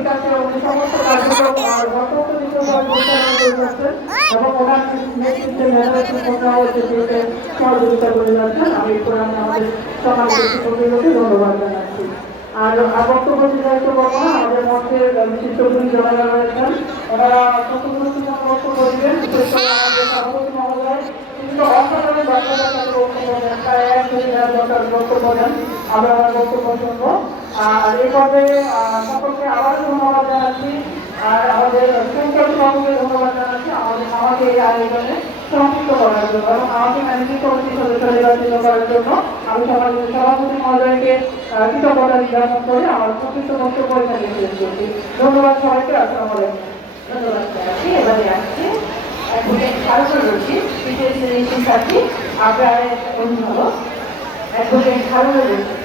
বিকাশে উনি সমস্ত কার্যক্রম বর্তমান বিশ্ববিদ্যালয় পরিচালনা করে যাচ্ছেন এবং ওনার নেতৃত্বে মেধাবী কন্যা হচ্ছে সহযোগিতা করে যাচ্ছেন। আমি আমাদের সমাজ শিক্ষকদেরকে ধন্যবাদ জানাচ্ছি। আর বক্তব্য নির্ধারিত করবো না, আমাদের মধ্যে বিশিষ্ট জনেরা রয়েছেন, ওনারা বক্তব্য করবেন। বিশেষ করে আমাদের সভাপতি মহোদয় কিন্তু অসাধারণ দক্ষতার সাথে বক্তব্য দেন, প্রায় 1 ঘন্টার বক্তব্য দেন। আমরা আমার বক্তব্য শুনবো। আর এই পর্যায়ে সকলকে আবারও ধন্যবাদ জানাচ্ছি। আর আমাদের সেন্ট্রাল সভাপতিকে ধন্যবাদ জানাচ্ছি আমাকে এই আয়োজনে সংযুক্ত করার জন্য এবং আমাকে ম্যানেজিং কমিটির সদস্য নির্বাচিত করার জন্য আমি সভাপতি মহোদয়কে কৃতজ্ঞতা জ্ঞাপন করে আমার প্রকৃত বক্তব্য এখানে শেষ করছি। ধন্যবাদ সবাইকে। আসসালামু আলাইকুম। ধন্যবাদ জানাচ্ছি। এবারে আসছে অ্যাডভোকেট হারুনুর রশিদ, তৃতীয় শ্রেণীর শিক্ষার্থী। আপনার অভিভাবক অ্যাডভোকেট হারুনুর রশিদ।